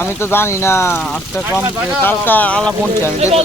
আমি তো জানি না আজকে কম কালকা আলা ফোনছি আমি দেখলাম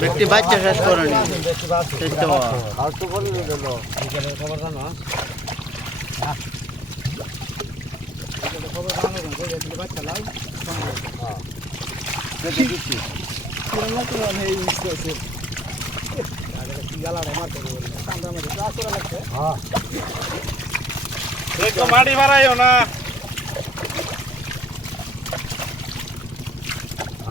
ব্যক্তি বাচ্চা শেষ করেনি চেষ্টা করা। মাটি বাড়াইও